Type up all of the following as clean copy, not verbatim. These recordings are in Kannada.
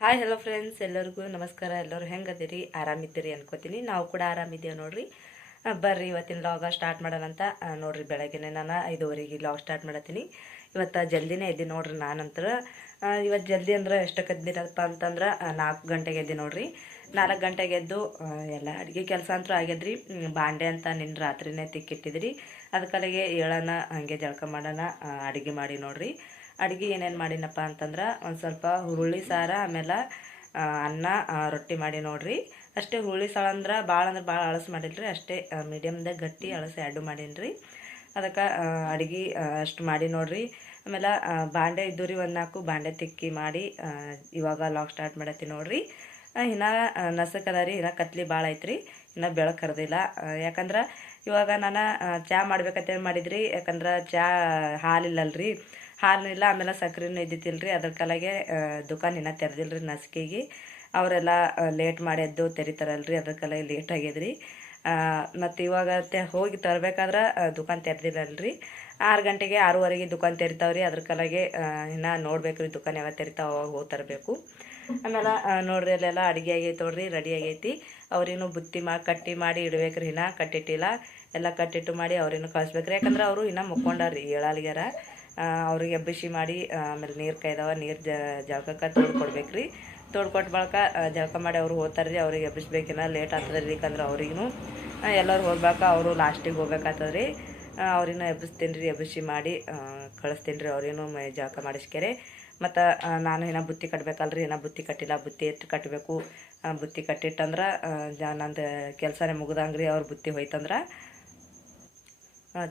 ಹಾಯ್ ಹಲೋ ಫ್ರೆಂಡ್ಸ್, ಎಲ್ಲರಿಗೂ ನಮಸ್ಕಾರ. ಎಲ್ಲರೂ ಹೆಂಗದಿರಿ? ಆರಾಮಿದ್ದೀರಿ ಅನ್ಕೋತೀನಿ. ನಾವು ಕೂಡ ಆರಾಮಿದ್ದೀವಿ ನೋಡ್ರಿ. ಬರ್ರಿ ಇವತ್ತಿನ ಲಾಗ ಸ್ಟಾರ್ಟ್ ಮಾಡೋಣಂತ. ನೋಡ್ರಿ, ಬೆಳಗ್ಗೆನೆ ನಾನು 5:30ಗೆ ಲಾಗ್ ಸ್ಟಾರ್ಟ್ ಮಾಡತ್ತೀನಿ. ಇವತ್ತು ಜಲ್ದಿನೇ ಎದ್ದಿ ನೋಡ್ರಿ. ನಾನಂತರ ಇವತ್ತು ಜಲ್ದಿ ಅಂದ್ರೆ ಎಷ್ಟಕ್ಕೆ ಎದ್ದಿರಪ್ಪ ಅಂತಂದ್ರೆ 4 ಗಂಟೆಗೆ ಎದ್ದಿ ನೋಡ್ರಿ. 4 ಗಂಟೆಗೆ ಎದ್ದು ಎಲ್ಲ ಅಡುಗೆ ಕೆಲಸ ಅಂತೂ ಆಗ್ಯದ್ರಿ. ಬಾಂಡೆ ಅಂತ ನಿನ್ನ ರಾತ್ರಿನೇ ತಿಕ್ಕಿಟ್ಟಿದ್ರಿ. ಅದಕ್ಕಲ್ಲಿಗೆ ಹೇಳೋಣ, ಹಾಗೆ ಜಳಕ ಮಾಡೋಣ, ಅಡುಗೆ ಮಾಡಿ ನೋಡ್ರಿ. ಅಡುಗೆ ಏನೇನು ಮಾಡಿನಪ್ಪ ಅಂತಂದ್ರೆ ಒಂದು ಸ್ವಲ್ಪ ಹುರುಳಿ ಸಾರ, ಆಮೇಲೆ ಅನ್ನ, ರೊಟ್ಟಿ ಮಾಡಿ ನೋಡ್ರಿ. ಅಷ್ಟೇ. ಹುರುಳಿ ಸಾರು ಅಂದ್ರೆ ಭಾಳ ಅಳಸು ಮಾಡಿಲ್ರಿ, ಅಷ್ಟೇ ಮೀಡಿಯಮ್ದಾಗ ಗಟ್ಟಿ ಅಳಸು ಎರಡು ಮಾಡೀನಿ. ಅದಕ್ಕೆ ಅಡುಗೆ ಅಷ್ಟು ಮಾಡಿ ನೋಡ್ರಿ. ಆಮೇಲೆ ಬಾಂಡೆ ಇದ್ದು ರೀ, ಒಂದು 4 ಬಾಂಡೆ ತಿಕ್ಕಿ ಮಾಡಿ ಇವಾಗ ಲಾಗ್ ಸ್ಟಾರ್ಟ್ ಮಾಡತ್ತೀನಿ ನೋಡ್ರಿ. ಇನ್ನು ನಸಕದ ರೀ, ಇನ್ನು ಕತ್ಲಿ ಭಾಳ ಐತ್ರಿ, ಇನ್ನು ಬೆಳಕು ಕರೆದಿಲ್ಲ. ಯಾಕಂದ್ರೆ ಇವಾಗ ನಾನು ಚಹಾ ಮಾಡ್ಬೇಕಂತೇಳಿ ಮಾಡಿದ್ರಿ. ಯಾಕಂದ್ರೆ ಚಹಾ ಹಾಲಿಲ್ಲಲ್ರಿ, ಹಾಲಿಲ್ಲ, ಆಮೇಲೆ ಸಕ್ರೆನೂ ಇದ್ದಿತ್ತಿಲ್ರಿ. ಅದ್ರ ಕಲಾಗೆ ದುಕಾನ್ ಇನ್ನೂ ತೆರೆದಿಲ್ರಿ. ನಸಿಕೆಗೆ ಅವರೆಲ್ಲ ಲೇಟ್ ಮಾಡಿ ಎದ್ದು ತೆರಿತಾರಲ್ರಿ, ಅದ್ರ ಕಲಾಗೆ ಲೇಟ್ ಆಗ್ಯದ್ರಿ. ಮತ್ತು ಇವಾಗ ಹೋಗಿ ತರಬೇಕಾದ್ರೆ ದುಕಾನ್ ತೆರೆದಿಲ್ಲಲ್ರಿ. 6 ಗಂಟೆಗೆ 6:30ಗೆ ದುಕಾನ್ ತೆರಿತಾವ್ರಿ. ಅದ್ರ ಕಲಾಗೆ ಇನ್ನು ನೋಡ್ಬೇಕು ರೀ, ದುಕಾನ್ ಯಾವಾಗ ತೆರಿತಾವ ಅವಾಗ ಹೋಗಿ ತರಬೇಕು. ಆಮೇಲೆ ನೋಡ್ರಿ, ಅಲ್ಲೆಲ್ಲ ಅಡುಗೆ ಆಗೈತೆ ನೋಡ್ರಿ, ರೆಡಿ ಆಗೈತಿ. ಅವ್ರೇನು ಬುತ್ತಿ ಕಟ್ಟಿ ಮಾಡಿ ಇಡ್ಬೇಕ್ರಿ. ಇನ್ನೂ ಕಟ್ಟಿಟ್ಟಿಲ್ಲ, ಎಲ್ಲ ಕಟ್ಟಿಟ್ಟು ಮಾಡಿ ಅವ್ರೇನು ಕಳಿಸ್ಬೇಕ್ರಿ. ಯಾಕಂದ್ರೆ ಅವರು ಇನ್ನೂ ಮುಕ್ಕೊಂಡಾರ್ರಿ, ಏಳಾಲಿಗ್ಯಾರ. ಅವ್ರಿಗೆ ಎಬ್ಬಿಸಿ ಮಾಡಿ ಆಮೇಲೆ ನೀರು ಕಾಯ್ದವ, ನೀರು ಜಳಕಕ್ಕೆ ತೋಡು ಕೊಡ್ಬೇಕ್ರಿ. ತೋಡು ಕೊಟ್ಟು ಬಳಕ ಜಳಕ ಮಾಡಿ ಅವರು ಹೋಗ್ತಾರೆ ರೀ. ಅವ್ರಿಗೆ ಎಬ್ಬಿಸ್ಬೇಕಿನ್ನ ಲೇಟ್ ಆಗ್ತದೆ ರೀ. ಯಾಕಂದ್ರೆ ಅವ್ರಿಗೂ ಎಲ್ಲರೂ ಹೋಗ್ಬೇಕು, ಅವರು ಲಾಸ್ಟಿಗೆ ಹೋಗ್ಬೇಕಾಗ್ತದೆ ರೀ. ಅವ್ರಿನ್ನೂ ಎಬ್ಬಿಸ್ತೀನಿ ರೀ, ಎಬ್ಬಿಸಿ ಮಾಡಿ ಕಳಿಸ್ತೀನಿ ರೀ. ಅವ್ರೇನು ಜಳಕ ಮಾಡಿಸ್ಕೆರೆ. ಮತ್ತು ನಾನು ಇನ್ನೂ ಬುತ್ತಿ ಕಟ್ಟಬೇಕಲ್ರಿ, ಇನ್ನೂ ಬುತ್ತಿ ಕಟ್ಟಿಲ್ಲ. ಬುತ್ತಿ ಎತ್ತು ಕಟ್ಟಬೇಕು. ಬುತ್ತಿ ಕಟ್ಟಿಟ್ಟಂದ್ರೆ ನಂದು ಕೆಲಸನೇ ಮುಗ್ದಂಗೆ ರೀ. ಅವ್ರು ಬುತ್ತಿ ಹೋಯ್ತಂದ್ರೆ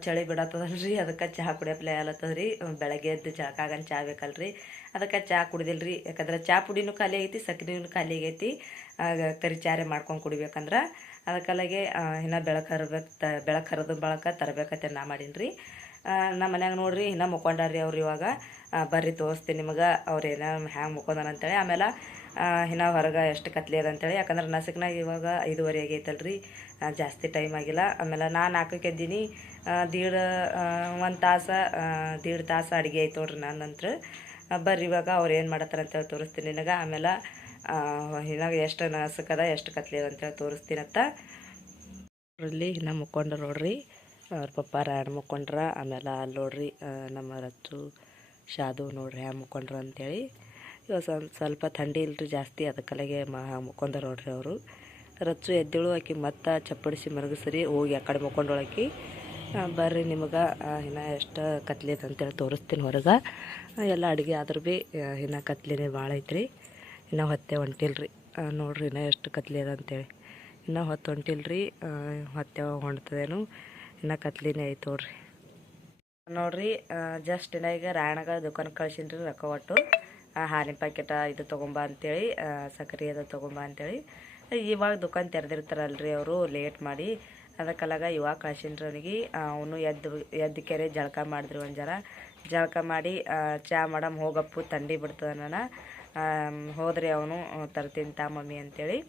ಚಳಿ ಬಿಡತ್ತದಲ್ರಿ. ಅದಕ್ಕೆ ಚಹಾ ಕುಡಿಯಪ್ಲೆ ಆಲತ್ತದ್ರಿ. ಬೆಳಗ್ಗೆ ಎದ್ದು ಜಳಕ ಆಗನ್ ಚಹಾ ಬೇಕಲ್ರಿ. ಅದಕ್ಕೆ ಚಹಾ ಕುಡಿದಿಲ್ರಿ. ಯಾಕಂದ್ರೆ ಚಹಾ ಪುಡಿನೂ ಖಾಲಿ ಆಗೈತಿ, ಸಕ್ರೆನೂ ಖಾಲಿ ಆಗೈತಿ. ಕರಿ ಚಾರೆ ಮಾಡ್ಕೊಂಡು ಕುಡಿಬೇಕಂದ್ರೆ ಅದಕ್ಕಲಾಗೆ ಇನ್ನೂ ಬೆಳಕು ಹರಿದ ಬಳಕ ತರಬೇಕಂತ ನಾ ಮಾಡೀನಿ ರೀ. ನಮ್ಮ ಮನ್ಯಾಗ ನೋಡ್ರಿ ಇನ್ನೂ ಮುಕ್ಕೊಂಡಾರ್ರಿ ಅವ್ರು. ಇವಾಗ ಬರ್ರಿ ತೋರಿಸ್ತೀನಿ ನಿಮಗೆ ಅವ್ರೇನೋ ಹ್ಯಾಂಗೆ ಮುಕ್ಕೊಂಡಾನ ಅಂತೇಳಿ. ಆಮೇಲೆ ಇನ್ನೂ ಹೊರಗೆ ಎಷ್ಟು ಕತ್ಲಿ ಅದ ಅಂತೇಳಿ. ಯಾಕಂದ್ರೆ ನಸಕ್ನಾಗ ಇವಾಗ 5:30 ಆಗೈತಲ್ರಿ, ಜಾಸ್ತಿ ಟೈಮ್ ಆಗಿಲ್ಲ. ಆಮೇಲೆ ನಾನು 4ಕ್ಕೆ ಎದ್ದೀನಿ. ದೀಡ್ ತಾಸು ಅಡುಗೆ ಐತೆ ನೋಡ್ರಿ ನನ್ನ ನಂತರ. ಬರ್ರಿ ಇವಾಗ ಅವ್ರು ಏನು ಮಾಡತ್ತಾರ ಅಂತೇಳಿ ತೋರಿಸ್ತೀನಿ ನಿನಗೆ. ಆಮೇಲೆ ಇನ್ನಾಗ ಎಷ್ಟು ನಸಕದ ಎಷ್ಟು ಕತ್ಲಿ ಅದ ಅಂತೇಳಿ ತೋರಿಸ್ತೀನತ್ತ. ಅಲ್ಲಿ ಇನ್ನೂ ಮುಕ್ಕೊಂಡ್ರ ನೋಡ್ರಿ, ಅವ್ರ ಪಪ್ಪ ರಾಯಣ್ಣ ಮುಕ್ಕೊಂಡ್ರ. ಆಮೇಲೆ ಅಲ್ಲಿ ನೋಡ್ರಿ ನಮ್ಮ ರಚ್ಚು ಶಾದು ನೋಡ್ರಿ ಹ್ಯಾಂಗೆ ಮುಕ್ಕೊಂಡ್ರ ಅಂತೇಳಿ. ಇವಾಗ ಸ್ವಲ್ಪ ಥಂಡಿ ಇಲ್ರಿ ಜಾಸ್ತಿ, ಅದಕ್ಕಲಾಗೆ ಮುಕ್ಕೊಂಡ್ರ ನೋಡ್ರಿ ಅವರು. ರಚ್ಚು ಎದ್ದೇಳು, ಆಕಿ ಮತ್ತೆ ಚಪ್ಪಡಿಸಿ ಮರಗಿಸ್ರಿ ಹೋಗಿ ಆ ಕಡೆ ಮುಕ್ಕೊಂಡೊಳಕಿ. ಬರ್ರಿ ನಿಮಗೆ ಇನ್ನೂ ಎಷ್ಟು ಕತ್ಲಿ ಐತೆ ಅಂತೇಳಿ ತೋರಿಸ್ತೀನಿ ಹೊರಗೆ. ಎಲ್ಲ ಅಡುಗೆ ಆದ್ರೂ ಭೀ ಇನ್ನೂ ಕತ್ಲಿನೇ ಭಾಳ ಐತ್ರಿ. ಇನ್ನೂ ಹೊತ್ತೆ ಹೊಂಟಿಲ್ರಿ. ನೋಡ್ರಿ ಇನ್ನೂ ಎಷ್ಟು ಕತ್ಲಿ ಅದ ಅಂತೇಳಿ. ಇನ್ನೂ ಹೊತ್ತು ಹೊಂಟಿಲ್ರಿ, ಹೊತ್ತೆ ಹೊಂಟ್ತದೇನು, ಇನ್ನೂ ಕತ್ಲಿನೇ ಐತೆ ನೋಡ್ರಿ. ನೋಡ್ರಿ ಜಸ್ಟ್ ಇನ್ನೂ ಈಗ ರಾಯಣಗ ದುಕಾನ್ಗೆ ಕಳ್ಸೀನಿ ರೀ. ರೊಕ್ಕ ಒಟ್ಟು ಹಾಲಿನ ಪ್ಯಾಕೆಟ ಇದು ತೊಗೊಂಬ ಅಂತೇಳಿ, ಸಕ್ಕರೆ ಅದು ತೊಗೊಂಬ ಅಂತೇಳಿ. ಇವಾಗ ದುಕಾನ್ ತೆರೆದಿರ್ತಾರಲ್ರಿ ಅವರು, ಲೇಟ್ ಮಾಡಿ. ಅದಕ್ಕಲಾಗ ಇವಾಗ ಕಳ್ಸೀನಿ ರೀ ಅವನಿಗೆ. ಅವನು ಎದ್ದು ಕೆರೆ ಜಳಕ ಮಾಡಿದ್ರಿ. ಒಂದು ಜರ ಜಳಕ ಮಾಡಿ ಚಹಾ ಮಾಡಮ್ ಹೋಗಪ್ಪು, ಥಂಡಿ ಬಿಡ್ತದೆ. ನಾನು ಹೋದ್ರಿ, ಅವನು ತರ್ತೀನಿ ತಾ ಮಮ್ಮಿ ಅಂತೇಳಿ.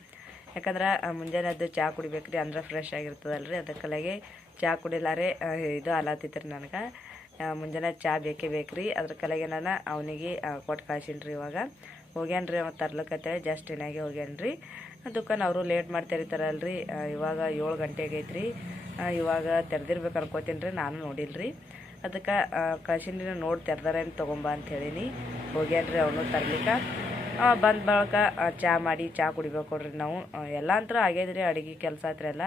ಯಾಕಂದ್ರೆ ಮುಂಜಾನೆ ಎದ್ದು ಚಹಾ ಕುಡಿಬೇಕ್ರಿ, ಅಂದ್ರೆ ಫ್ರೆಶ್ ಆಗಿರ್ತದಲ್ರಿ. ಅದಕ್ಕಲಾಗೆ ಚಹಾ ಕುಡಿಲಾರೆ ಇದು ಅಲಾತಿತ್ರಿ ನನಗೆ. ಮುಂಜಾನೆ ಚಹಾ ಬೇಕೇ ಬೇಕ್ರಿ. ಅದ್ರ ಕಲೆಗೆ ನಾನು ಅವನಿಗೆ ಕೊಟ್ಟು ಕಳ್ಸೀನಿ ರೀ. ಇವಾಗ ಹೋಗ್ಯಾನ್ರಿ ಅವ ತರ್ಲಕ್ಕಂತೇಳಿ, ಜಸ್ಟ್ ಏನಾಗೆ ಹೋಗ್ಯಾನ್ರಿ. ದುಕಾನ್ ಅವರು ಲೇಟ್ ಮಾಡಿ ತೆರಿತಾರಲ್ರಿ. ಇವಾಗ 7 ಗಂಟೆ ಆಗೈತ್ರಿ. ಇವಾಗ ತೆರೆದಿರ್ಬೇಕು ಅನ್ಕೋತೀನಿ ರೀ, ನಾನು ನೋಡಿಲ್ರಿ. ಅದಕ್ಕೆ ಕಳ್ಸೀನಿ ರೀ. ನೋಡಿ ತೆರೆದಾರೇನು ತೊಗೊಂಬ ಅಂತ ಹೇಳೀನಿ. ಹೋಗ್ಯಾನ್ರಿ ಅವನು ತರ್ಲಿಕ್ಕೆ. ಬಂದ ಬಳಕ ಚಹಾ ಮಾಡಿ ಚಹಾ ಕುಡಿಬೇಕು ನೋಡ್ರಿ ನಾವು. ಎಲ್ಲ ಅಂತೂ ಆಗ್ಯದ್ರಿ, ಅಡುಗೆ ಕೆಲಸ ಹತ್ರ ಎಲ್ಲ.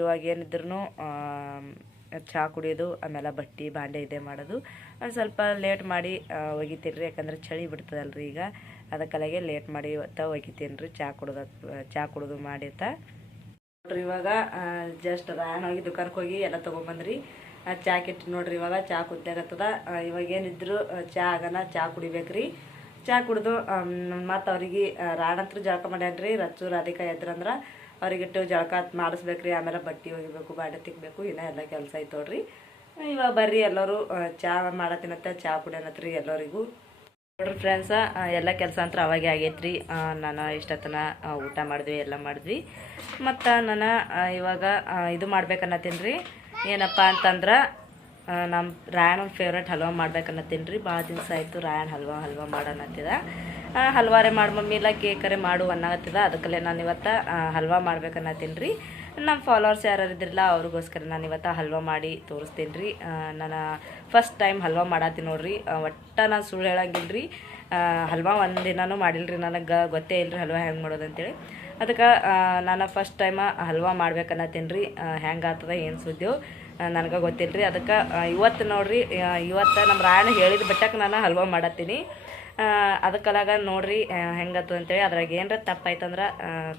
ಇವಾಗ ಏನಿದ್ರು ಚಹಾ ಕುಡಿಯೋದು, ಆಮೇಲೆ ಬಟ್ಟೆ ಬಾಂಡೆ ಇದೆ ಮಾಡೋದು. ಒಂದು ಸ್ವಲ್ಪ ಲೇಟ್ ಮಾಡಿ ಒಗಿತೀನಿ ರೀ. ಯಾಕಂದ್ರೆ ಚಳಿ ಬಿಡ್ತದಲ್ರಿ ಈಗ, ಅದಕ್ಕಲಾಗೆ ಲೇಟ್ ಮಾಡಿ ಇವತ್ತು ಒಗಿತೀನಿ ರೀ. ಚಹಾ ಕುಡಿದು ಮಾಡಿತ್ತ ನೋಡ್ರಿ. ಇವಾಗ ಜಸ್ಟ್ ರಾಯಣ್ಣ ಹೋಗಿ ದುಕಾನ್ಗೆ ಹೋಗಿ ಎಲ್ಲ ತೊಗೊಂಬಂದ್ರಿ. ಚಹಾ ಕೆಟ್ಟು ನೋಡ್ರಿ. ಇವಾಗ ಚಹಾ ಕುದ್ದಾಗತ್ತದ. ಇವಾಗ ಏನಿದ್ರು ಚಹಾ ಆಗೋಣ, ಚಹಾ ಕುಡಿಬೇಕ್ರಿ. ಚಹಾ ಕುಡಿದು ಮತ್ತು ಅವ್ರಿಗೆ ರಾಣಂತ್ರ ಜಳಕ ಮಾಡ್ಯಾನ್ರಿ. ರಚ್ಚು ರಾಧಿಕಾ ಎದ್ರಂದ್ರೆ ಅವ್ರಿಗಿಟ್ಟು ಜಳಕ ಮಾಡಿಸ್ಬೇಕ್ರಿ. ಆಮೇಲೆ ಬಟ್ಟೆ ಒಗಿಬೇಕು, ಬಾಂಡೆ ತಿಕ್ಕಬೇಕು, ಇನ್ನೂ ಎಲ್ಲ ಕೆಲಸ ಐತೆ ನೋಡ್ರಿ. ಇವಾಗ ಬರ್ರಿ ಎಲ್ಲರೂ ಚಹಾ ಮಾಡತ್ತಿನತ್ತ, ಚಹಾ ಕುಡಿಯನತ್ರಿ ಎಲ್ಲರಿಗೂ. ನೋಡ್ರಿ ಫ್ರೆಂಡ್ಸ, ಎಲ್ಲ ಕೆಲಸ ಅಂತೂ ಅವಾಗೆ ಆಗೈತ್ರಿ. ನಾನು ಇಷ್ಟೊತ್ತನ ಊಟ ಮಾಡಿದ್ವಿ, ಎಲ್ಲ ಮಾಡಿದ್ವಿ. ಮತ್ತು ನಾನು ಇವಾಗ ಇದು ಮಾಡ್ಬೇಕನ್ನತ್ತೀನಿ ರೀ. ಏನಪ್ಪ ಅಂತಂದ್ರೆ ನಮ್ಮ ರಾಯಣ್ಣ ಫೇವ್ರೇಟ್ ಹಲ್ವಾ ಮಾಡ್ಬೇಕನ್ನತ್ತೀನಿ ರೀ. ಭಾಳ ದಿವಸ ಆಯಿತು ರಾಯಣ್ಣ ಹಲ್ವಾ ಮಾಡೋಣತ್ತಿದ. ಹಲ್ವಾರೆ ಮಾಡಿ ಮಮ್ಮಿ ಇಲ್ಲ ಕೇಕರೆ ಮಾಡು ಅನ್ನಕತ್ತಿದ. ಅದಕ್ಕಲ್ಲೇ ನಾನು ಇವತ್ತು ಹಲ್ವಾ ಮಾಡ್ಬೇಕನ್ನತ್ತೀನಿ ರೀ. ನಮ್ಮ ಫಾಲೋವರ್ಸ್ ಯಾರು ಇದ್ರಲ್ಲ ಅವ್ರಿಗೋಸ್ಕರ ನಾನು ಇವತ್ತು ಹಲ್ವಾ ಮಾಡಿ ತೋರಿಸ್ತೀನಿ ರೀ. ನಾನು ಫಸ್ಟ್ ಟೈಮ್ ಹಲ್ವಾ ಮಾಡತ್ತೀನಿ ನೋಡ್ರಿ. ಒಟ್ಟು ನಾನು ಸುಳ್ಳು ಹೇಳಂಗಿಲ್ಲ ರೀ. ಹಲ್ವಾ ಒಂದು ದಿನನೂ ಮಾಡಿಲ್ರಿ, ನನಗೆ ಗೊತ್ತೇ ಇಲ್ಲರಿ ಹಲ್ವಾ ಹೆಂಗೆ ಮಾಡೋದು ಅಂತೇಳಿ. ಅದಕ್ಕೆ ನಾನು ಫಸ್ಟ್ ಟೈಮ ಹಲ್ವಾ ಮಾಡ್ಬೇಕನ್ನತ್ತೀನಿ ರೀ. ಹೆಂಗೆ ಆಗ್ತದೆ ಏನು ಸುದ್ದಿಯೋ ನನಗೆ ಗೊತ್ತಿಲ್ಲ ರೀ. ಅದಕ್ಕೆ ಇವತ್ತು ನೋಡಿರಿ, ಇವತ್ತು ನಮ್ಮ ರಾಯಣ್ಣ ಹೇಳಿದ ಬಿಟ್ಟಕ್ಕೆ ನಾನು ಹಲ್ವಾ ಮಾಡತ್ತೀನಿ. ಅದಕ್ಕಲಾಗ ನೋಡಿರಿ ಹೆಂಗತ್ತು ಅಂತೇಳಿ. ಅದ್ರಾಗ ಏನರ ತಪ್ಪಾಯ್ತಂದ್ರೆ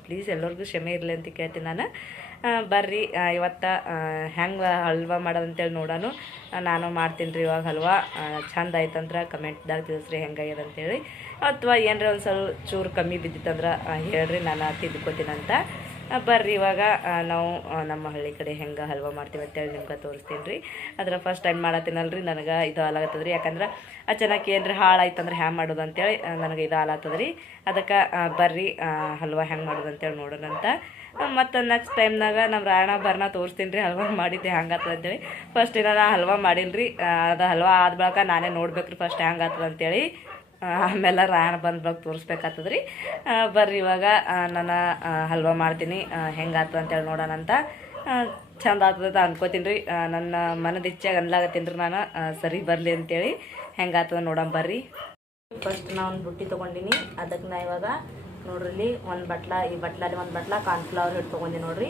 ಪ್ಲೀಸ್ ಎಲ್ಲರಿಗೂ ಕ್ಷಮೆ ಇರಲಿ ಅಂತ ಕೇಳ್ತೀನಿ ನಾನು. ಬರ್ರಿ ಇವತ್ತು ಹೆಂಗೆ ಹಲ್ವಾ ಮಾಡೋದಂತೇಳಿ ನೋಡೋಣ. ನಾನು ಮಾಡ್ತೀನಿ ರೀ ಇವಾಗ ಹಲ್ವಾ. ಚಂದ ಆಯ್ತಂದ್ರೆ ಕಮೆಂಟ್ದಾಗ ತಿಳಿಸ್ರಿ ಹೆಂಗಾಗ್ಯದ ಅಂತೇಳಿ. ಅಥವಾ ಏನರ ಒಂದು ಸ್ವಲ್ಪ ಚೂರು ಕಮ್ಮಿ ಬಿದ್ದಿತ್ತಂದ್ರೆ ಹೇಳ್ರಿ, ನಾನು ತಿದ್ಕೋತೀನಂತ. ಬರ್ರಿ ಇವಾಗ ನಾವು ನಮ್ಮ ಹಳ್ಳಿ ಕಡೆ ಹೆಂಗೆ ಹಲ್ವಾ ಮಾಡ್ತೀವಿ ಅಂತೇಳಿ ನಿಮ್ಗೆ ತೋರಿಸ್ತೀನಿ ರೀ. ಅದ್ರ ಫಸ್ಟ್ ಟೈಮ್ ಮಾಡತ್ತೀನಲ್ರಿ, ನನಗೆ ಇದು ಹಾಲಾಗತ್ತದ ರೀ. ಯಾಕಂದ್ರೆ ಚೆನ್ನಾಗಿ ಏನರ ಹಾಳಾಯ್ತಂದ್ರೆ ಹ್ಯಾಂಗೆ ಮಾಡೋದು ಅಂತೇಳಿ ನನಗೆ ಇದು ಹಾಲಾಗ್ತದ ರೀ. ಅದಕ್ಕೆ ಬರ್ರಿ ಹಲ್ವಾ ಹೆಂಗೆ ಮಾಡೋದು ಅಂತೇಳಿ ನೋಡೋಣಂತ. ಮತ್ತು ನೆಕ್ಸ್ಟ್ ಟೈಮ್ನಾಗ ನಮ್ಮ ರಾಯಣ್ಣ ಬರ್ನ ತೋರಿಸ್ತೀನಿ ರೀ ಹಲ್ವಾ ಮಾಡಿದ್ದೆ ಹೆಂಗೆ ಆಗ್ತದೆ ಅಂತೇಳಿ. ಫಸ್ಟ್ ನಾನು ಹಲ್ವಾ ಮಾಡೀನಿ ರೀ. ಅದು ಹಲ್ವಾ ಆದ ಬಳಿಕ ನಾನೇ ನೋಡ್ಬೇಕು ರೀ ಫಸ್ಟ್ ಹೆಂಗೆ ಆಗ್ತದೆ ಅಂತೇಳಿ. ಆಮೇಲೆ ರಾಯಣ್ಣ ಬಂದು ಬಳಿಕ ತೋರಿಸ್ಬೇಕಾಗ್ತದೆ ರೀ. ಬರ್ರಿ ಇವಾಗ ನಾನು ಹಲ್ವಾ ಮಾಡ್ತೀನಿ ಹೆಂಗೆ ಆಗ್ತದೆ ಅಂತೇಳಿ ನೋಡೋಣಂತ. ಚಂದ ಆಗ್ತದೆ ಅನ್ಕೋತೀನಿ ರೀ. ನನ್ನ ಮನದ ಇಚ್ಛೆಗೆ ಅನ್ಲಾಗತ್ತೀನಿ ರೀ ನಾನು ಸರಿ ಬರಲಿ ಅಂತೇಳಿ. ಹೆಂಗೆ ಆಗ್ತದೆ ನೋಡೋಣ ಬರ್ರಿ. ಫಸ್ಟ್ ನಾ ಒಂದು ಬುಟ್ಟಿ ತೊಗೊಂಡಿನಿ. ಅದಕ್ಕೆ ನಾ ಇವಾಗ ನೋಡ್ರಿ ಇಲ್ಲಿ ಒಂದು ಬಟ್ಲ, ಈ ಬಟ್ಲಲ್ಲಿ ಒಂದು ಬಟ್ಲ ಕಾರ್ನ್ಫ್ಲವರ್ ಹಿಟ್ಟು ತೊಗೊಂಡಿ ನೋಡ್ರಿ.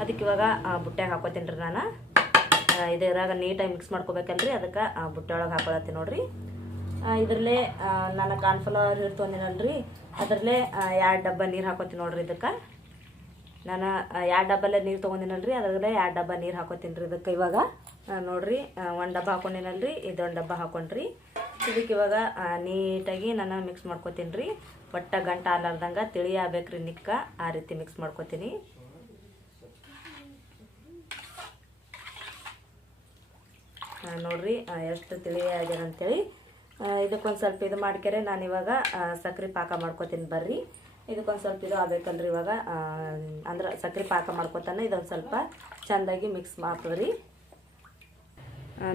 ಅದಕ್ಕೆ ಇವಾಗ ಬುಟ್ಟ್ಯಾಗ ಹಾಕೋತೀನಿ ರೀ ನಾನು. ಇದ್ರಾಗ ನೀಟಾಗಿ ಮಿಕ್ಸ್ ಮಾಡ್ಕೋಬೇಕಲ್ರಿ, ಅದಕ್ಕೆ ಬುಟ್ಟೆ ಒಳಗೆ ಹಾಕೊಳತ್ತೀನಿ ನೋಡ್ರಿ. ಇದರಲ್ಲೇ ನಾನು ಕಾರ್ನ್ಫ್ಲವರ್ ಹಿಟ್ಟು ತೊಗೊಂಡಿನಲ್ರಿ, ಅದರಲ್ಲೇ 2 ಡಬ್ಬ ನೀರು ಹಾಕೋತೀನಿ ನೋಡ್ರಿ. ಇದಕ್ಕೆ ನಾನು 2 ಡಬ್ಬಲ್ಲೇ ನೀರು ತೊಗೊಂಡಿನಲ್ರಿ, ಅದರಲ್ಲೇ 2 ಡಬ್ಬ ನೀರು ಹಾಕೋತೀನಿ ರೀ. ಇದಕ್ಕೆ ಇವಾಗ ನೋಡ್ರಿ 1 ಡಬ್ಬ ಹಾಕೊಂಡಿನಲ್ರಿ, ಇದೊಂದು ಡಬ್ಬ ಹಾಕೊಂಡ್ರಿ. ಇದಕ್ಕೆ ಇವಾಗ ನೀಟಾಗಿ ನಾನು ಮಿಕ್ಸ್ ಮಾಡ್ಕೋತೀನಿ ರೀ. ಒಟ್ಟ ಗಂಟೆ ಆಲಾರ್ದಂಗೆ ತಿಳಿ ಆಗ್ಬೇಕ್ರಿ ನಿಕ್ಕ, ಆ ರೀತಿ ಮಿಕ್ಸ್ ಮಾಡ್ಕೋತೀನಿ. ನೋಡ್ರಿ ಎಷ್ಟು ತಿಳಿ ಆಗ್ಯಾನ ಅಂತೇಳಿ. ಇದಕ್ಕೊಂದು ಸ್ವಲ್ಪ ಇದು ಮಾಡ್ಕೆರೆ ನಾನು ಇವಾಗ ಸಕ್ರೆ ಪಾಕ ಮಾಡ್ಕೋತೀನಿ ಬರ್ರಿ. ಇದಕ್ಕೊಂದು ಸ್ವಲ್ಪ ಇದು ಆಗ್ಬೇಕಲ್ರಿ ಇವಾಗ. ಅಂದ್ರೆ ಸಕ್ರೆ ಪಾಕ ಮಾಡ್ಕೋತಾನೆ ಇದೊಂದು ಸ್ವಲ್ಪ ಚೆಂದಾಗಿ ಮಿಕ್ಸ್ ಮಾಡ್ತದ್ರಿ.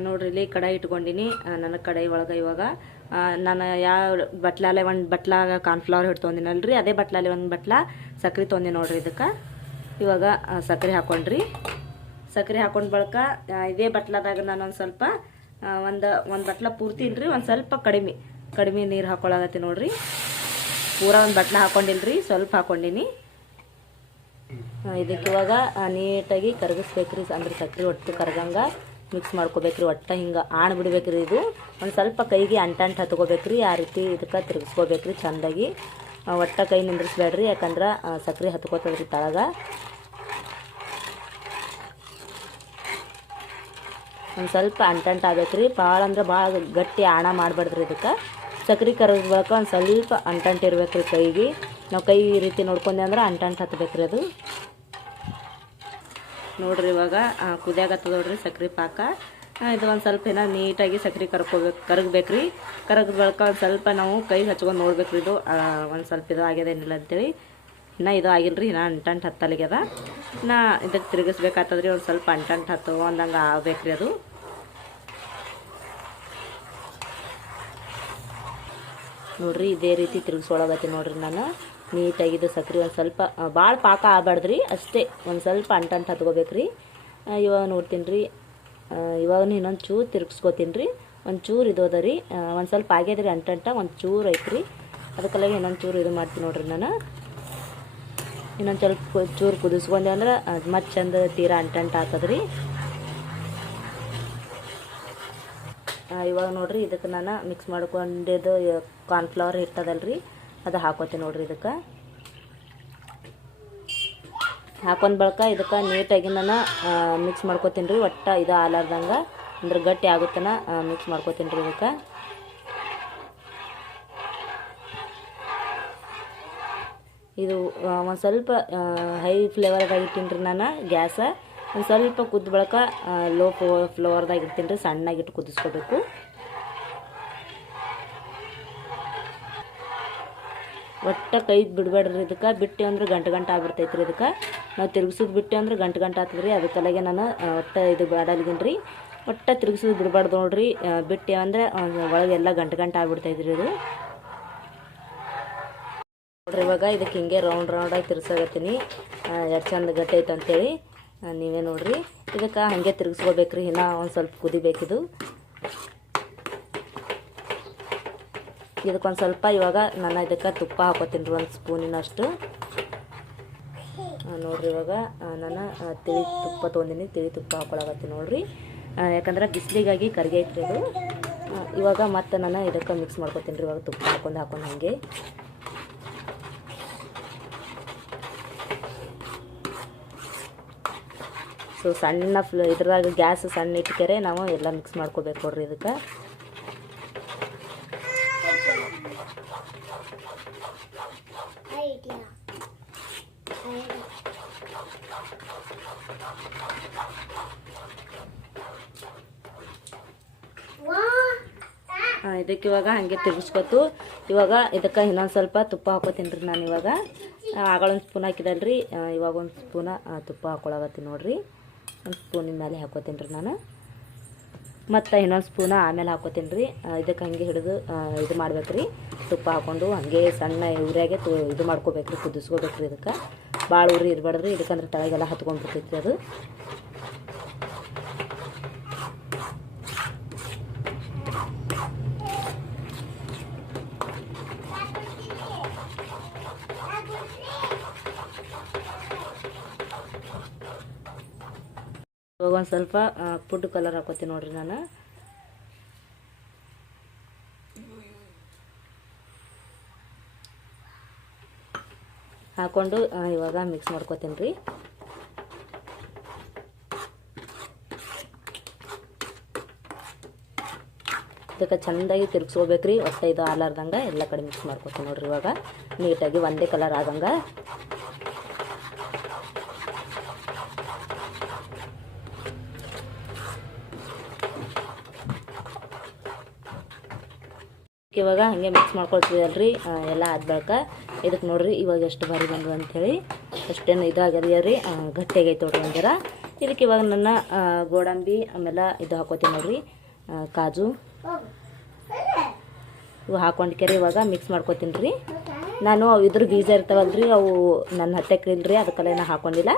ನೋಡ್ರಿ ಇಲ್ಲಿ ಕಡಾಯಿ ಇಟ್ಕೊಂಡಿನಿ. ನನ್ನ ಕಡಾಯಿ ಒಳಗೆ ಇವಾಗ ನಾನು ಯಾವ ಬಟ್ಲಾಲೆ ಒಂದು ಬಟ್ಲಾಗ ಕಾರ್ನ್ಫ್ಲವರ್ ಹಿಟ್ಟು ತೊಗೊಂಡಿನಲ್ರಿ, ಅದೇ ಬಟ್ಲಾಲೆ ಒಂದು ಬಟ್ಲ ಸಕ್ರೆ ತೊಗೊಂಡಿ ನೋಡ್ರಿ. ಇದಕ್ಕೆ ಇವಾಗ ಸಕ್ರೆ ಹಾಕೊಂಡ್ರಿ. ಸಕ್ರೆ ಹಾಕೊಂಡ್ ಬಳಿಕ ಇದೇ ಬಟ್ಲಾದಾಗ ನಾನು ಒಂದು ಸ್ವಲ್ಪ ಒಂದು ಬಟ್ಲ ಪೂರ್ತಿ ಇಲ್ರಿ, ಒಂದು ಸ್ವಲ್ಪ ಕಡಿಮೆ ನೀರು ಹಾಕೊಳಗತ್ತಿ ನೋಡ್ರಿ. ಪೂರ ಒಂದು ಬಟ್ಲ ಹಾಕೊಂಡಿಲ್ರಿ, ಸ್ವಲ್ಪ ಹಾಕೊಂಡಿನಿ. ಇದಕ್ಕೆ ಇವಾಗ ನೀಟಾಗಿ ಕರಗಿಸ್ಬೇಕ್ರಿ. ಅಂದ್ರೆ ಸಕ್ರೆ ಒಟ್ಟು ಕರಗಂಗೆ ಮಿಕ್ಸ್ ಮಾಡ್ಕೋಬೇಕ್ರಿ. ಒಟ್ಟು ಹಿಂಗೆ ಆಣ್ ಬಿಡ್ಬೇಕ್ರಿ. ಇದು ಒಂದು ಸ್ವಲ್ಪ ಕೈಗೆ ಅಂಟಂಟು ಹತ್ಕೋಬೇಕ್ರಿ. ಆ ರೀತಿ ಇದಕ್ಕೆ ತಿರುಗಿಸ್ಕೋಬೇಕ್ರಿ ಚೆಂದಾಗಿ. ಒಟ್ಟ ಕೈ ನಿಂದ್ರಿಸ್ಬೇಡ್ರಿ, ಯಾಕಂದ್ರೆ ಸಕ್ರೆ ಹತ್ಕೋತದ್ರಿ ತಳಗ. ಒಂದು ಸ್ವಲ್ಪ ಅಂಟಂಟು ಆಗ್ಬೇಕ್ರಿ. ಭಾಳ ಅಂದ್ರೆ ಭಾಳ ಗಟ್ಟಿ ಆಣ ಮಾಡಬಾರ್ದ್ರಿ. ಇದಕ್ಕೆ ಸಕ್ರೆ ಕರಗಿದ ಬಳಿಕ ಒಂದು ಸ್ವಲ್ಪ ಅಂಟಂಟು ಇರ್ಬೇಕ್ರಿ ಕೈಗೆ. ನಾವು ಕೈ ಈ ರೀತಿ ನೋಡ್ಕೊಂಡೆ ಅಂದ್ರೆ ಅಂಟಂಟು ಹತ್ಬೇಕ್ರಿ ಅದು. ನೋಡ್ರಿ ಇವಾಗ ಕುದಿಯಾಗತ್ತದ ನೋಡ್ರಿ ಸಕ್ರೆ ಪಾಕ. ಇದು ಒಂದು ಸ್ವಲ್ಪ ಏನೋ ನೀಟಾಗಿ ಸಕ್ರೆ ಕರಗಬೇಕ್ರಿ. ಕರಗಿದ ಬಳಿಕ ಒಂದು ಸ್ವಲ್ಪ ನಾವು ಕೈ ಹಚ್ಕೊಂಡು ನೋಡ್ಬೇಕ್ರಿ. ಇದು ಒಂದು ಸ್ವಲ್ಪ ಇದು ಆಗ್ಯದೇನಿಲ್ಲ ಅಂತೇಳಿ. ಇನ್ನೂ ಇದು ಆಗಿಲ್ರಿ, ಇನ್ನೂ ಅಂಟಂಟು ಹತ್ತಲಿಗ್ಯದ. ಇನ್ನು ಇದಕ್ಕೆ ತಿರುಗಿಸ್ಬೇಕಾಗ್ತದ್ರಿ. ಒಂದು ಸ್ವಲ್ಪ ಅಂಟಂಟು ಹತ್ತು ಅಂದಂಗೆ ಆಗ್ಬೇಕ್ರಿ ಅದು. ನೋಡ್ರಿ ಇದೇ ರೀತಿ ತಿರುಗಿಸೊಳಗತ್ತಿ ನೋಡ್ರಿ ನಾನು ನೀಟಾಗಿದ್ದು ಸಕ್ರೆ. ಒಂದು ಸ್ವಲ್ಪ ಭಾಳ ಪಾಕ ಆಗಬಾರ್ದ್ರಿ, ಅಷ್ಟೇ ಒಂದು ಸ್ವಲ್ಪ ಅಂಟಂಟು ಹತ್ಕೋಬೇಕ್ರಿ. ಇವಾಗ ನೋಡ್ತೀನಿ ರೀ. ಇವಾಗ ಇನ್ನೊಂದು ಚೂರು ತಿರುಗಿಸ್ಕೋತೀನಿ ರೀ. ಒಂದು ಚೂರು ಇದು ಅದ ರೀ, ಒಂದು ಸ್ವಲ್ಪ ಆಗ್ಯದ್ರಿ ಅಂಟಂಟ, ಒಂದು ಚೂರು ಐತ್ರಿ. ಅದಕ್ಕೆಲ್ಲ ಇನ್ನೊಂದು ಚೂರು ಇದು ಮಾಡ್ತೀನಿ ನೋಡ್ರಿ ನಾನು. ಇನ್ನೊಂದು ಸ್ವಲ್ಪ ಚೂರು ಕುದಿಸ್ಕೊಂಡೆ ಅಂದ್ರೆ ಅದು ಮತ್ತೆ ಚಂದ ತೀರಾ ಅಂಟಂಟು ಆಗ್ತದ್ರಿ. ಇವಾಗ ನೋಡ್ರಿ ಇದಕ್ಕೆ ನಾನು ಮಿಕ್ಸ್ ಮಾಡ್ಕೊಂಡಿದ್ದು ಕಾರ್ನ್ಫ್ಲವರ್ ಹಿಟ್ಟದಲ್ರಿ, ಅದು ಹಾಕೋತೀನಿ ನೋಡ್ರಿ. ಇದಕ್ಕೆ ಹಾಕೊಂಡ್ ಬಳಿಕ ಇದಕ್ಕೆ ನೀಟಾಗಿ ನಾನು ಮಿಕ್ಸ್ ಮಾಡ್ಕೋತೀನಿ ರೀ. ಒಟ್ಟು ಇದು ಆಲಾರ್ದಂಗೆ ಅಂದ್ರೆ ಗಟ್ಟಿ ಆಗುತ್ತಾನ ಮಿಕ್ಸ್ ಮಾಡ್ಕೋತೀನಿ ರೀ. ಇದಕ್ಕೆ ಇದು ಒಂದು ಸ್ವಲ್ಪ ಹೈ ಫ್ಲೇವರ್ದಾಗ ಇಟ್ಟಿನಿ ರೀ ನಾನು ಗ್ಯಾಸ. ಒಂದು ಸ್ವಲ್ಪ ಕುದ್ದ ಬಳಿಕ ಲೋ ಫ್ಲೇವರ್ದಾಗ ಇಡ್ತೀನಿ ರೀ. ಸಣ್ಣಾಗಿಟ್ಟು ಕುದಿಸ್ಕೋಬೇಕು. ಒಟ್ಟು ಕೈ ಬಿಡಬೇಡ್ರಿ. ಇದಕ್ಕೆ ಬಿಟ್ಟು ಅಂದ್ರೆ ಗಂಟೆ ಆಗ್ಬಿಡ್ತೈತೆ ರೀ. ಇದಕ್ಕೆ ನಾವು ತಿರುಗಿಸೋದು ಬಿಟ್ಟು ಅಂದ್ರೆ ಗಂಟೆ ಆಗ್ತದೆ ರೀ. ಅದಕ್ಕೆಲ್ಲಾಗೆ ನಾನು ಒಟ್ಟು ಇದು ಬಾಡಲ್ಗಿನಿ ರೀ. ಒಟ್ಟು ತಿರುಗಿಸೋದು ಬಿಡಬಾರ್ದು ನೋಡ್ರಿ. ಬಿಟ್ಟು ಅಂದ್ರೆ ಒಳಗೆಲ್ಲ ಗಂಟೆ ಆಗ್ಬಿಡ್ತೈತೆ ರೀ ಇದು. ನೋಡ್ರಿ ಇವಾಗ ಇದಕ್ಕೆ ಹಿಂಗೆ ರೌಂಡಾಗಿ ತಿರ್ಸಾಗತ್ತೀನಿ. ಎಷ್ಟು ಚಂದ ಗಟ್ಟಿ ಐತೆ ಅಂತೇಳಿ ನೀವೇ ನೋಡ್ರಿ. ಇದಕ್ಕೆ ಹಾಗೆ ತಿರ್ಗಿಸ್ಕೋಬೇಕ್ರಿ. ಇನ್ನೂ ಒಂದು ಸ್ವಲ್ಪ ಕುದಿಬೇಕಿದು. ಇದಕ್ಕೊಂದು ಸ್ವಲ್ಪ ಇವಾಗ ನಾನು ಇದಕ್ಕೆ ತುಪ್ಪ ಹಾಕೋತೀನಿ ರೀ, 1 ಸ್ಪೂನಿನಷ್ಟು. ನೋಡ್ರಿ ಇವಾಗ ನಾನು ತಿಳಿ ತುಪ್ಪ ತೊಗೊಂಡಿನಿ. ತಿಳಿ ತುಪ್ಪ ಹಾಕೊಳಕತ್ತೀನಿ ನೋಡ್ರಿ. ಯಾಕಂದ್ರೆ ಬಿಸಿಲಿಗಾಗಿ ಕರಿಗೈತ್ರಿ ಅದು. ಇವಾಗ ಮತ್ತೆ ನಾನು ಇದಕ್ಕೆ ಮಿಕ್ಸ್ ಮಾಡ್ಕೊತೀನಿ ರೀ. ಇವಾಗ ತುಪ್ಪ ಹಾಕೊಂಡು ಹಾಗೆ ಸೊ ಸಣ್ಣ ಇದ್ರಾಗ ಗ್ಯಾಸ್ ಸಣ್ಣ ಇಟ್ಕೆರೆ ನಾವು ಎಲ್ಲ ಮಿಕ್ಸ್ ಮಾಡ್ಕೋಬೇಕು ನೋಡ್ರಿ. ಇದಕ್ಕೆ ಇದಕ್ಕೆ ಇವಾಗ ಹಾಗೆ ತಿರ್ಗಿಸ್ಕೊತು. ಇವಾಗ ಇದಕ್ಕೆ ಇನ್ನೊಂದು ಸ್ವಲ್ಪ ತುಪ್ಪ ಹಾಕೋತೀನಿ ರೀ. ನಾನು ಇವಾಗ ಆಗಳೊಂದು ಸ್ಪೂನ್ ಹಾಕಿದಲ್ರಿ, ಇವಾಗ 1 ಸ್ಪೂನ ತುಪ್ಪ ಹಾಕೊಳಕತ್ತೀನಿ ನೋಡ್ರಿ. 1 ಸ್ಪೂನಿನ ಮೇಲೆ ಹಾಕೋತೀನಿ ರೀ ನಾನು. ಮತ್ತು ಇನ್ನೊಂದು ಸ್ಪೂನ ಆಮೇಲೆ ಹಾಕೋತೀನಿ ರೀ. ಇದಕ್ಕೆ ಹಾಗೆ ಹಿಡಿದು ಇದು ಮಾಡ್ಬೇಕು ರೀ. ತುಪ್ಪ ಹಾಕ್ಕೊಂಡು ಹಾಗೆ ಸಣ್ಣ ಉರಿಯಾಗೆ ಇದು ಮಾಡ್ಕೋಬೇಕು ರೀ, ಕುದಿಸ್ಕೋಬೇಕು ರೀ. ಇದಕ್ಕೆ ಭಾಳ ಉರಿ ಇರಬಾರ್ದ್ರಿ, ಇದಕ್ಕಂದ್ರೆ ತಳಗೆಲ್ಲ ಹತ್ಕೊಂಡ್ಬಿಡ್ತೈತಿ ಅದು. ಇವಾಗ ಒಂದು ಸ್ವಲ್ಪ ಫುಡ್ ಕಲರ್ ಹಾಕೋತೀನಿ ನೋಡ್ರಿ ನಾನು. ಹಾಕ್ಕೊಂಡು ಇವಾಗ ಮಿಕ್ಸ್ ಮಾಡ್ಕೋತೀನಿ ರೀ. ಇದಕ್ಕೆ ಚೆಂದಾಗಿ ತಿರ್ಗಿಸ್ಕೋಬೇಕ್ರಿ. ಒಟ್ಟು ಇದು ಆಲಾರ್ದಂಗೆ ಎಲ್ಲ ಕಡೆ ಮಿಕ್ಸ್ ಮಾಡ್ಕೋತೀನಿ ನೋಡ್ರಿ. ಇವಾಗ ನೀಟಾಗಿ ಒಂದೇ ಕಲರ್ ಆದಂಗೆ ಇವಾಗ ಹಾಗೆ ಮಿಕ್ಸ್ ಮಾಡ್ಕೊಳ್ತೀವಲ್ರಿ. ಎಲ್ಲ ಆದ ಬಳಿಕ ಇದಕ್ಕೆ ನೋಡ್ರಿ ಇವಾಗ ಎಷ್ಟು ಬಾರಿ ಬಂದು ಅಂಥೇಳಿ. ಅಷ್ಟೇನು ಇದಾಗ್ಯದ ರೀ, ಗಟ್ಟಿಯಾಗೈತೆ ನೋಡ್ರಿ ಒಂದರ. ಇದಕ್ಕೆ ಇವಾಗ ನನ್ನ ಗೋಡಂಬಿ ಆಮೇಲೆ ಇದು ಹಾಕೋತೀನಿ ನೋಡ್ರಿ, ಕಾಜು ಇವು ಹಾಕೊಂಡ್ಕೆರೆ ಇವಾಗ ಮಿಕ್ಸ್ ಮಾಡ್ಕೋತೀನಿ ರೀ. ನಾನು ಇದ್ರ ಬೀಜ ಇರ್ತಾವಲ್ರಿ, ಅವು ನನ್ನ ಹತ್ತಕ್ಕೆ ಇಲ್ರಿ, ಅದಕ್ಕೆಲ್ಲ ಏನೂ ಹಾಕೊಂಡಿಲ್ಲ.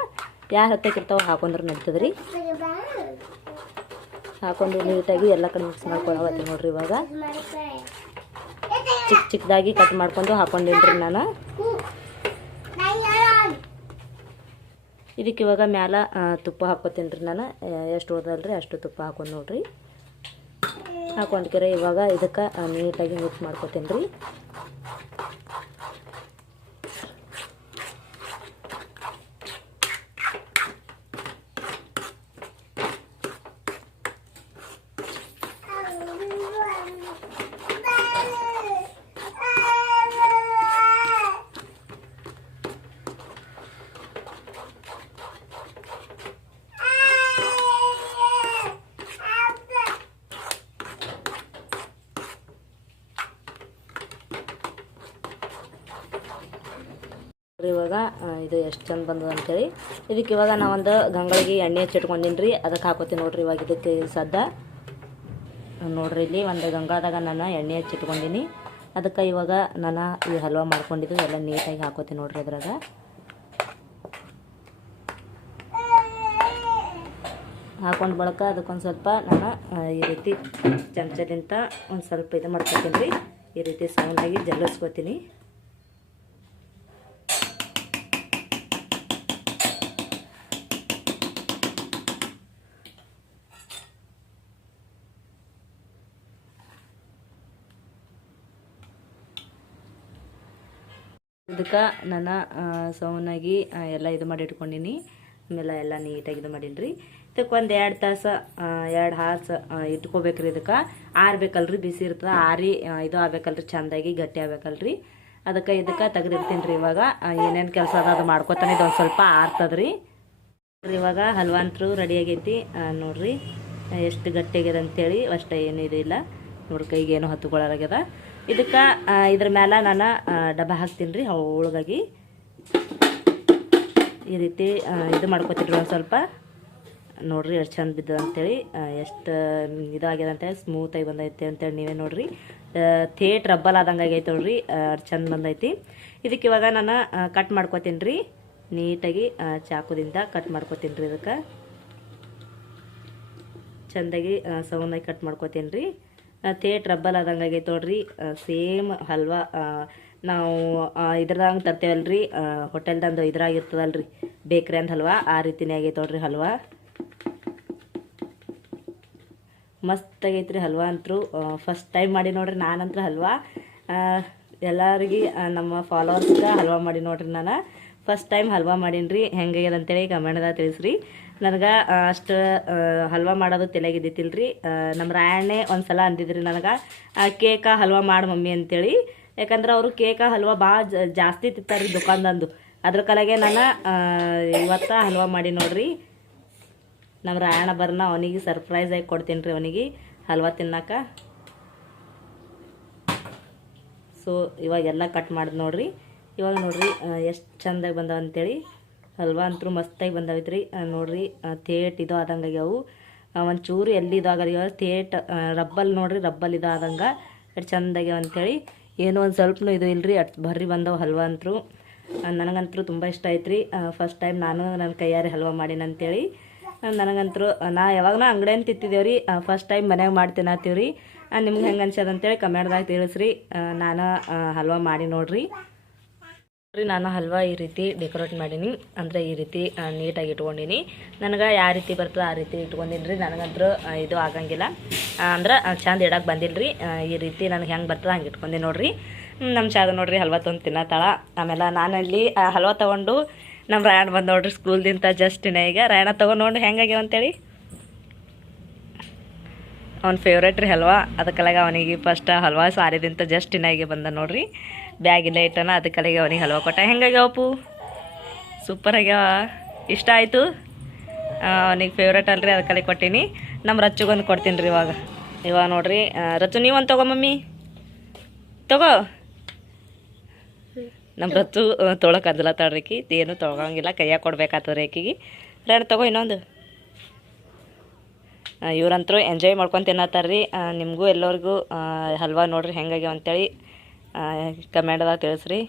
ಯಾರು ಹತ್ತಕ್ಕೆ ಇರ್ತಾವೆ ಹಾಕೊಂಡ್ರೆ ನಡೀತದೆ ರೀ. ಹಾಕೊಂಡು ನೀಟಾಗಿ ಎಲ್ಲ ಕಡೆ ಮಿಕ್ಸ್ ಮಾಡ್ಕೊಳಕತ್ತೀನಿ ನೋಡ್ರಿ. ಇವಾಗ ಚಿಕ್ಕದಾಗಿ ಕಟ್ ಮಾಡ್ಕೊಂಡು ಹಾಕೊಂಡಿನ್ರಿ ನಾನು. ಇದಕ್ಕೆ ಇವಾಗ ಮ್ಯಾಲ ತುಪ್ಪ ಹಾಕೋತೀನಿ ರೀ ನಾನು. ಎಷ್ಟು ಹೋದಲ್ರಿ ಅಷ್ಟು ತುಪ್ಪ ಹಾಕೊಂಡು ನೋಡ್ರಿ. ಹಾಕೊಂಡ್ಕೆರೆ ಇವಾಗ ಇದಕ್ಕೆ ನೀಟಾಗಿ ಮಿಕ್ಸ್ ಮಾಡ್ಕೋತೀನಿ ರೀ. ಇವಾಗ ಇದು ಎಷ್ಟು ಚಂದ ಬಂದದ ಅಂತೇಳಿ. ಇದಕ್ಕೆ ಇವಾಗ ನಾವೊಂದು ಗಂಗಳಿಗೆ ಎಣ್ಣೆ ಹಚ್ಚಿಟ್ಕೊಂಡಿನಿ ರೀ, ಅದಕ್ಕೆ ಹಾಕೋತೀನಿ ನೋಡ್ರಿ. ಇವಾಗ ಇದಕ್ಕೆ ಸದ್ದ ನೋಡ್ರಿ, ಇಲ್ಲಿ ಒಂದು ಗಂಗಾದಾಗ ನಾನು ಎಣ್ಣೆ ಹಚ್ಚಿಟ್ಕೊಂಡಿನಿ. ಅದಕ್ಕೆ ಇವಾಗ ನಾನು ಈ ಹಲ್ವಾ ಮಾಡ್ಕೊಂಡಿದ್ದು ಎಲ್ಲ ನೀಟಾಗಿ ಹಾಕೋತೀನಿ ನೋಡ್ರಿ. ಅದ್ರಾಗ ಹಾಕೊಂಡು ಬಳಕ ಅದಕ್ಕೊಂದು ಸ್ವಲ್ಪ ನಾನು ಈ ರೀತಿ ಚಮಚದಿಂದ ಒಂದು ಸ್ವಲ್ಪ ಇದು ಮಾಡ್ಕೊತೀನಿ ರೀ. ಈ ರೀತಿ ಸೌಂಡಾಗಿ ಜಲ್ಲಿಸ್ಕೊತೀನಿ. ಇದಕ್ಕೆ ನಾನು ಸೌನಾಗಿ ಎಲ್ಲ ಇದು ಮಾಡಿ ಇಟ್ಕೊಂಡಿನಿ. ಆಮೇಲೆ ಎಲ್ಲ ನೀಟಾಗಿ ಇದು ಮಾಡೀನಿ ರೀ. ಇದಕ್ಕೆ ಒಂದು 2 ತಾಸು 2 ಹಾಸು ಇಟ್ಕೋಬೇಕ್ರಿ. ಇದಕ್ಕೆ ಆರ್ಬೇಕಲ್ರಿ, ಬಿಸಿ ಇರ್ತದೆ. ಆರಿ ಇದು ಆಗ್ಬೇಕಲ್ರಿ, ಚೆಂದಾಗಿ ಗಟ್ಟಿ ಆಗ್ಬೇಕಲ್ರಿ. ಅದಕ್ಕೆ ಇದಕ್ಕೆ ತೆಗೆದಿರ್ತೀನಿ ರೀ. ಇವಾಗ ಏನೇನು ಕೆಲಸ ಅದ ಅದು ಮಾಡ್ಕೊತಾನೆ ಇದೊಂದು ಸ್ವಲ್ಪ ಆರ್ತದ್ರಿ. ಇವಾಗ ಹಲ್ವಾ ಅಂತೂ ರೆಡಿ ಆಗೈತಿ ನೋಡ್ರಿ. ಎಷ್ಟು ಗಟ್ಟಿಯಾಗ್ಯದ ಅಂತೇಳಿ ಅಷ್ಟೇ ಏನು ಇದಿಲ್ಲ ನೋಡ್ರಿ. ಕೈಗೇನು ಹತ್ತುಕೊಳ್ಳಾಗ್ಯದ. ಇದಕ್ಕೆ ಇದ್ರ ಮೇಲೆ ನಾನು ಡಬ್ಬ ಹಾಕ್ತೀನಿ ರೀ. ಒಳಗಾಗಿ ಈ ರೀತಿ ಇದು ಮಾಡ್ಕೊತೀನಿ ರೀ. ಒಂದು ಸ್ವಲ್ಪ ನೋಡಿರಿ ಎಷ್ಟು ಚಂದ ಬಿದ್ದದ ಅಂತೇಳಿ, ಎಷ್ಟು ಇದಾಗ್ಯದ ಅಂತೇಳಿ, ಸ್ಮೂತಾಗಿ ಬಂದೈತೆ ಅಂತೇಳಿ ನೀವೇ ನೋಡಿರಿ. ಥೇಟ್ ರಬ್ಬಲ್ ಆದಂಗೆ ಆಗೈತೆ ನೋಡ್ರಿ, ಚಂದ ಬಂದೈತಿ. ಇದಕ್ಕೆ ಇವಾಗ ನಾನು ಕಟ್ ಮಾಡ್ಕೊತೀನಿ ರೀ, ನೀಟಾಗಿ ಚಾಕುದಿಂದ ಕಟ್ ಮಾಡ್ಕೊತೀನಿ ರೀ. ಇದಕ್ಕೆ ಚೆಂದಾಗಿ ಸೌಂದಾಗಿ ಕಟ್ ಮಾಡ್ಕೊತೀನಿ ರೀ. ಥೇಟ್ ರಬ್ಬಲ್ ಆದಂಗೆ ಆಗೈತೆ ನೋಡ್ರಿ, ಸೇಮ್ ಹಲ್ವಾ ನಾವು ಇದ್ರದಾಗ ತರ್ತೇವಲ್ರಿ, ಹೋಟೆಲ್ದಂದು ಇದ್ರಾಗಿರ್ತದಲ್ರಿ ಬೇಕ್ರಿ ಅಂತ ಹಲ್ವಾ, ಆ ರೀತಿನೇ ಆಗೈತೆ ನೋಡ್ರಿ ಹಲ್ವಾ. ಮಸ್ತ್ ಆಗೈತ್ರಿ ಹಲ್ವಾ ಅಂತೂ. ಫಸ್ಟ್ ಟೈಮ್ ಮಾಡಿ ನೋಡ್ರಿ ನಾನಂತೂ ಹಲ್ವಾ. ಎಲ್ಲರಿಗೆ ನಮ್ಮ ಫಾಲೋವರ್ಸ್ಗೆ ಹಲ್ವಾ ಮಾಡಿ ನೋಡ್ರಿ. ನಾನು ಫಸ್ಟ್ ಟೈಮ್ ಹಲ್ವಾ ಮಾಡೀನಿ ರೀ, ಹೆಂಗಾಗ್ಯದ ಅಂತೇಳಿ ಕಮೆಂಟ್ದಾಗ ತಿಳಿಸ್ರಿ. ನನಗೆ ಅಷ್ಟು ಹಲ್ವಾ ಮಾಡೋದು ತಲೆಗಿದ್ದಿತ್ತಿಲ್ರಿ. ನಮ್ಮ ರಾಯಣ್ಣೆ ಒಂದು ಸಲ ಅಂದಿದ್ರಿ ನನಗೆ, ಕೇಕ ಹಲ್ವಾ ಮಾಡಿ ಮಮ್ಮಿ ಅಂತೇಳಿ. ಯಾಕಂದ್ರೆ ಅವರು ಕೇಕ ಹಲ್ವಾ ಭಾಳ ಜಾಸ್ತಿ ತಿಂತಾರೆ ರೀ ದುಕಾನ್ದಂದು. ಅದ್ರ ಕಲೆಗೆ ನಾನು ಇವತ್ತು ಹಲ್ವಾ ಮಾಡಿ ನೋಡ್ರಿ. ನಮ್ಮ ರಾಯಣ್ಣ ಬರ್ನ ಅವನಿಗೆ ಸರ್ಪ್ರೈಸಾಗಿ ಕೊಡ್ತೀನಿ ರೀ, ಅವನಿಗೆ ಹಲ್ವಾ ತಿನ್ನಕ. ಸೊ ಇವಾಗೆಲ್ಲ ಕಟ್ ಮಾಡಿದ್ ನೋಡ್ರಿ. ಇವಾಗ ನೋಡ್ರಿ ಎಷ್ಟು ಚಂದಾಗಿ ಬಂದವ ಅಂತೇಳಿ. ಹಲ್ವಾ ಅಂತೂ ಮಸ್ತಾಗಿ ಬಂದವೈತ್ರಿ ನೋಡ್ರಿ. ಥೇಟ್ ಇದು ಆದಂಗೆ ಆಗ್ಯಾವು, ಒಂಚೂರು ಎಲ್ಲಿ ಇದು ಆಗಲ್ಲ. ಥೇಟ್ ರಬ್ಬಲ್ ನೋಡ್ರಿ, ರಬ್ಬಲ್ ಇದು ಆದಂಗೆ ಎಷ್ಟು ಚಂದಾಗ್ಯಾವ ಅಂಥೇಳಿ. ಏನೋ ಒಂದು ಸ್ವಲ್ಪನೂ ಇದು ಇಲ್ಲರಿ, ಅಷ್ಟು ಬರ್ರಿ ಬಂದವು ಹಲ್ವಾ ಅಂತೂ. ನನಗಂತೂ ತುಂಬ ಇಷ್ಟ ಐತ್ರಿ. ಫಸ್ಟ್ ಟೈಮ್ ನಾನು ನನ್ನ ಕೈಯಾರೆ ಹಲ್ವಾ ಮಾಡೀನಿ ಅಂತೇಳಿ. ನನಗಂತೂ ನಾ ಯಾವಾಗನೂ ಅಂಗಡಿಯನ್ನು ತಿಂತಿದ್ದೇವೆ ರೀ, ಫಸ್ಟ್ ಟೈಮ್ ಮನ್ಯಾಗ ಮಾಡಿ ತಿನ್ನತ್ತೀವಿ ರೀ. ನಿಮ್ಗೆ ಹೆಂಗೆ ಅನ್ಸದ ಅಂತೇಳಿ ಕಮೆಂಟ್ದಾಗ ತಿಳಿಸ್ರಿ. ನಾನು ಹಲ್ವಾ ಮಾಡಿ ನೋಡ್ರಿ. ನಾನು ಹಲ್ವಾ ಈ ರೀತಿ ಡೆಕೋರೇಟ್ ಮಾಡೀನಿ, ಅಂದರೆ ಈ ರೀತಿ ನೀಟಾಗಿ ಇಟ್ಕೊಂಡೀನಿ. ನನಗೆ ಯಾವ ರೀತಿ ಬರ್ತದೆ ಆ ರೀತಿ ಇಟ್ಕೊಂಡಿನಿ ರೀ. ನನಗಂತೂ ಇದು ಆಗಂಗಿಲ್ಲ, ಅಂದ್ರೆ ಚಂದ ಇಡಕ್ಕೆ ಬಂದಿಲ್ಲ ರೀ. ಈ ರೀತಿ ನನಗೆ ಹೆಂಗೆ ಬರ್ತದೆ ಹಂಗೆ ಇಟ್ಕೊಂಡಿ ನೋಡ್ರಿ. ನಮ್ಮ ಚಾದ ನೋಡ್ರಿ ಹಲ್ವಾ ತೊಗೊಂಡು ತಿನ್ನತ್ತಾಳ. ಆಮೇಲೆ ನಾನಲ್ಲಿ ಹಲ್ವಾ ತೊಗೊಂಡು ನಮ್ಮ ರಾಯಣ್ಣ ಬಂದು ನೋಡ್ರಿ ಸ್ಕೂಲ್ದಿಂದ ಜಸ್ಟ್ ಈಗ ರಾಯಣ್ಣ ತೊಗೊಂಡು ನೋಡಿ ಹೆಂಗಾಗ್ಯಾವ ಅಂತೇಳಿ. ಅವ್ನ ಫೇವ್ರೇಟ್ ರೀ ಹಲ್ವಾ, ಅದಕ್ಕೆಲ್ಲಾಗ ಅವನಿಗೆ ಫಸ್ಟ್ ಹಲ್ವಾ ಸಾರಿದಿಂತ ಜಸ್ಟ್ ಇನ್ನಾಗೆ ಬಂದ ನೋಡ್ರಿ. ಬ್ಯಾಗಿಲ್ಲ ಇಟ್ಟನ, ಅದಕ್ಕೆಲ್ಲಾಗ ಅವನಿಗೆ ಹಲ್ವಾ ಕೊಟ್ಟ. ಹೆಂಗಾಗ್ಯಾವಪ್ಪು? ಸೂಪರ್ ಆಗ್ಯಾವ, ಇಷ್ಟ ಆಯಿತು. ಅವನಿಗೆ ಫೇವ್ರೇಟ್ ಅಲ್ರಿ, ಅದಕ್ಕೆಲ್ಲ ಕೊಟ್ಟೀನಿ. ನಮ್ಮ ರಚ್ಚುಗೊಂದು ಕೊಡ್ತೀನಿ ರೀ ಇವಾಗ ನೋಡ್ರಿ. ರಚ್ಚು ನೀವೊಂದು ತೊಗೊ ಮಮ್ಮಿ, ತಗೋ. ನಮ್ಮ ರಚ್ಚು ತೊಳಕ್ಕೆ ಅದ್ಲತ್ತಾಳ್ರಿಕಿ, ಏನು ತೊಗೊಳಂಗಿಲ್ಲ, ಕೈಯಾಗ ಕೊಡ್ಬೇಕಾಗ್ತದೆ ರೀ ಆಕಿಗೆ. ರೆಡ್ ತಗೋ ಇನ್ನೊಂದು. ಇವ್ರಂತರೂ ಎಂಜಾಯ್ ಮಾಡ್ಕೊಂಡು ತಿನ್ನತ್ತಾರ ರೀ. ನಿಮಗೂ ಎಲ್ಲರಿಗೂ ಹಲ್ವಾ ನೋಡ್ರಿ ಹೆಂಗಾಗ್ಯಾವ ಅಂತೇಳಿ ಕಮೆಂಟ್ದಾಗ ತಿಳಿಸ್ರಿ.